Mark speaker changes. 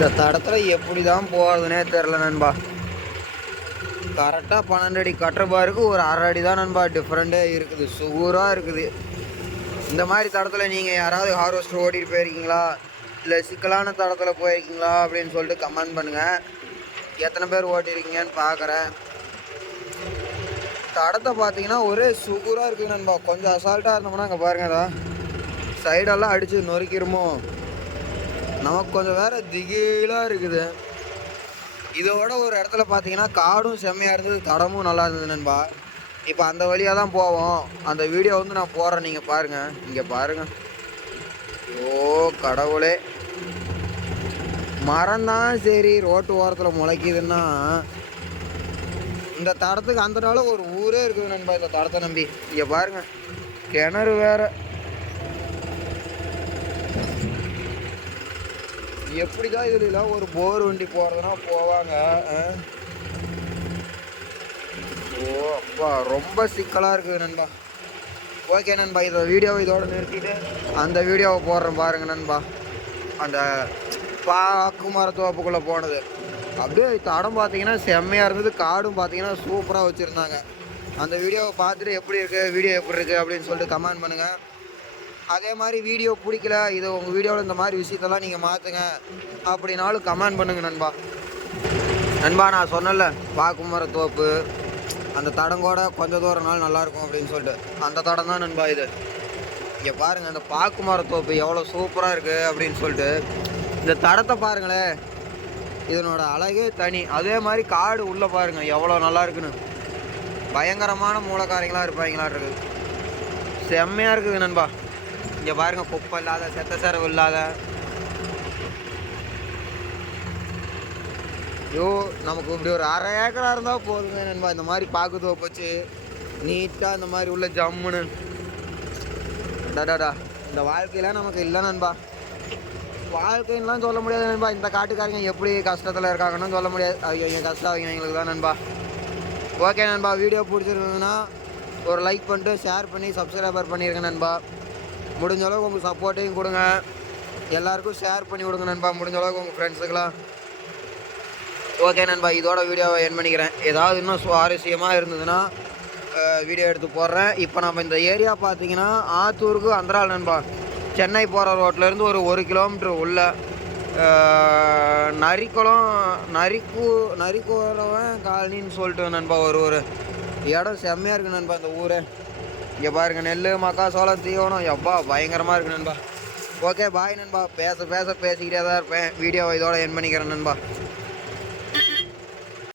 Speaker 1: இந்த தடத்தில் எப்படி தான் போகிறதுனே தெரில நண்பா. கரெக்டாக பன்னெண்டு அடி கட்டுற பாருக்கு ஒரு அரை அடி தான் நண்பா டிஃப்ரெண்ட்டே இருக்குது. சுகூராக இருக்குது. இந்த மாதிரி தடத்தில் நீங்கள் யாராவது ஹார்வெஸ்டர் ஓட்டிகிட்டு போயிருக்கீங்களா? இல்லை சிக்கலான தடத்தில் போயிருக்கீங்களா? அப்படின்னு சொல்லிட்டு கமெண்ட் பண்ணுங்கள் எத்தனை பேர் ஓட்டிருக்கீங்கன்னு பார்க்குறேன் தடத்தை பார்த்தீங்கன்னா ஒரே சுகூராக இருக்குது நண்பா. கொஞ்சம் அசால்ட்டாக இருந்தோம்னா அங்கே பாருங்க சைடெல்லாம் அடித்து நொறுக்கிருமோ? நமக்கு கொஞ்சம் வேற திகிலாக இருக்குது. இதோட ஒரு இடத்துல பார்த்தீங்கன்னா காடும் செம்மையாக இருந்தது தடமும் நல்லா இருந்தது நண்பா. இப்போ அந்த வழியாக தான் போவோம். அந்த வீடியோ வந்து நான் போடுறேன் நீங்கள் பாருங்கள் இங்கே பாருங்கள் ஓ கடவுளே. மரம் தான் சரி ரோட்டு ஓரத்தில் முளைக்குதுன்னா இந்த தடத்துக்கு அந்த நாளும் ஒரு ஊரே இருக்குது நண்பா இந்த தடத்தை நம்பி. இங்கே பாருங்கள் கிணறு வேறு. எப்படிதான் இதுல ஒரு போர் வண்டி போகிறதுனா போவாங்க ஓ அப்பா ரொம்ப சிக்கலாக இருக்குது நண்பா. ஓகே நண்பா இந்த வீடியோவை இதோட நிறுத்திட்டு அந்த வீடியோவை போடுறேன் பாருங்க நண்பா. அந்த பாக்கு மரத்தோப்புக்குள்ளே போனது. அப்படியே தடம் பார்த்தீங்கன்னா செம்மையாக இருந்தது. காடும் பார்த்தீங்கன்னா சூப்பராக வச்சுருந்தாங்க. அந்த வீடியோவை பார்த்துட்டு எப்படி இருக்குது வீடியோ எப்படி இருக்குது அப்படின்னு சொல்லிட்டு கமெண்ட் பண்ணுங்கள் அதே மாதிரி வீடியோ பிடிக்கல இது உங்கள் வீடியோவில் இந்த மாதிரி விஷயத்தெல்லாம் நீங்கள் மாற்றுங்க அப்படின்னாலும் கமெண்ட் பண்ணுங்கள் நண்பா. நண்பா நான் சொன்னல பாக்குமர தோப்பு அந்த தடம் கூட கொஞ்சம் தூரம் நாள் நல்லாயிருக்கும் அப்படின்னு சொல்லிட்டு. அந்த தடம் தான் நண்பா இது. இங்கே பாருங்கள் அந்த பாக்குமர தோப்பு எவ்வளோ சூப்பராக இருக்குது அப்படின்னு சொல்லிட்டு. இந்த தடத்தை பாருங்களேன் இதனோட அழகே தனி. அதே மாதிரி காடு உள்ளே பாருங்கள் எவ்வளோ நல்லா இருக்குன்னு. பயங்கரமான மூலக்காரங்களாக இருப்பாங்களா இருக்குது செம்மையாக இருக்குது நண்பா. இங்கே பாருங்க குப்பை இல்லாத செத்த செரவு இல்லாத. ஐயோ நமக்கு இப்படி ஒரு அரை ஏக்கரா இருந்தால் போதுங்க நண்பா. இந்த மாதிரி பார்க்குதோ போச்சு. நீட்டாக இந்த மாதிரி உள்ள ஜம்முன்னு. டடாடா இந்த வாழ்க்கையெல்லாம் நமக்கு இல்லை நண்பா. வாழ்க்கைன்னெலாம் சொல்ல முடியாது நண்பா. இந்த காட்டுக்காரங்க எப்படி கஷ்டத்தில் இருக்காங்கன்னு சொல்ல முடியாது. அவங்க கஷ்டம் அவங்க எங்களுக்கு தான் நண்பா. ஓகே நண்பா. வீடியோ பிடிச்சிருந்ததுன்னா ஒரு லைக் பண்ணிட்டு ஷேர் பண்ணி சப்ஸ்கிரைபர் பண்ணியிருக்கேன் நண்பா. முடிஞ்ச அளவுக்கு உங்கள் சப்போர்ட்டையும் கொடுங்க. எல்லாருக்கும் ஷேர் பண்ணி கொடுங்க நண்பா. முடிஞ்ச அளவுக்கு உங்கள் ஃப்ரெண்ட்ஸுக்கெல்லாம் ஓகே நண்பா இதோட வீடியோவை என் பண்ணிக்கிறேன். ஏதாவது இன்னும் சுவாரஸ்யமாக இருந்ததுன்னா வீடியோ எடுத்து போடுறேன். இப்போ நம்ம இந்த ஏரியா பார்த்தீங்கன்னா ஆத்தூருக்கு அந்தரால் நண்பா. சென்னை போகிற ரோட்லேருந்து ஒரு ஒரு கிலோமீட்டர் உள்ள நரிக்குளம் நரிக்கூ நரிக்குறவன் காலனின்னு சொல்லிட்டு நண்பா ஒரு ஒரு இடம் செம்மையாக இருக்குது நண்பா அந்த ஊரை. இங்கே பாருங்க நெல் மக்காசோளம் தீவனம் எப்பா பயங்கரமாக இருக்கு நண்பா. ஓகே பாய் நண்பா. பேச பேச பேசிக்கிட்டே தான் இருப்பேன். வீடியோவை இதோட என் பண்ணிக்கிறேன் நண்பா.